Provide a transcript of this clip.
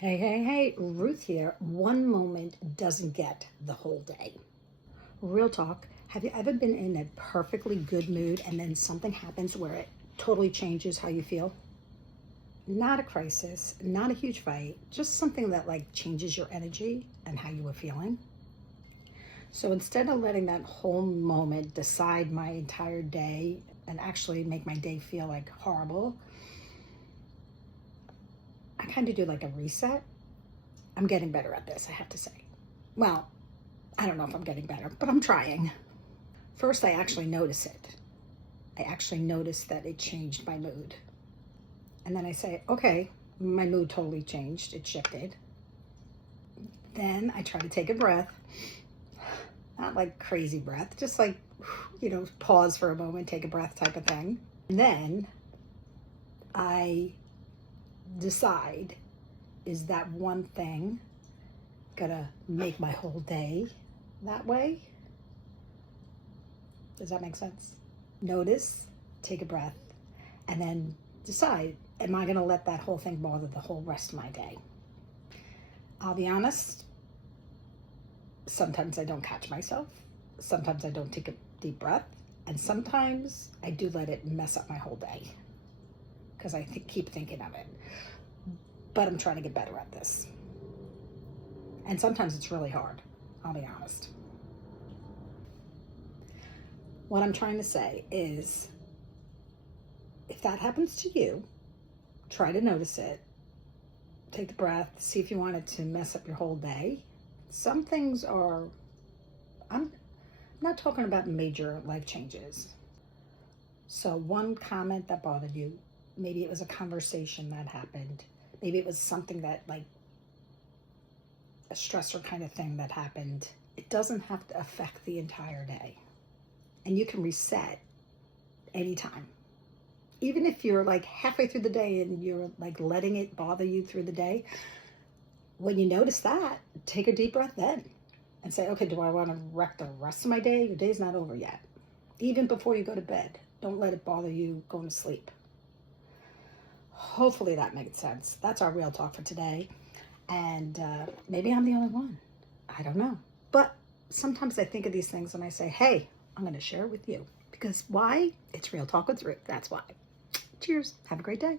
Hey, Ruth here. One moment doesn't get the whole day. Real talk, have you ever been in a perfectly good mood and then something happens where it totally changes how you feel? Not a crisis, not a huge fight, just something that changes your energy and how you were feeling. So instead of letting that whole moment decide my entire day and actually make my day feel horrible, I kind of do a reset. I'm getting better at this, I have to say. Well, I don't know if I'm getting better, but I'm trying. First, I actually notice it. I actually notice that it changed my mood. And then I say, okay, my mood totally changed. It shifted. Then I try to take a breath. Not crazy breath, just pause for a moment, take a breath type of thing. And then I decide, is that one thing gonna make my whole day that way? Does that make sense? Notice, take a breath, and then decide, am I gonna let that whole thing bother the whole rest of my day? I'll be honest, sometimes I don't catch myself. Sometimes I don't take a deep breath. And sometimes I do let it mess up my whole day because I keep thinking of it. But I'm trying to get better at this. And sometimes it's really hard, I'll be honest. What I'm trying to say is, if that happens to you, try to notice it. Take the breath, see if you want it to mess up your whole day. Some things are, I'm not talking about major life changes. So one comment that bothered you, maybe it was a conversation that happened. Maybe it was something that a stressor kind of thing that happened. It doesn't have to affect the entire day. And you can reset anytime. Even if you're halfway through the day and you're letting it bother you through the day, when you notice that, take a deep breath then and say, okay, do I want to wreck the rest of my day? Your day's not over yet. Even before you go to bed, don't let it bother you going to sleep. Hopefully that made sense. That's our real talk for today. And maybe I'm the only one. I don't know. But sometimes I think of these things and I say, hey, I'm going to share it with you. Because why? It's Real Talk with Ruth. That's why. Cheers. Have a great day.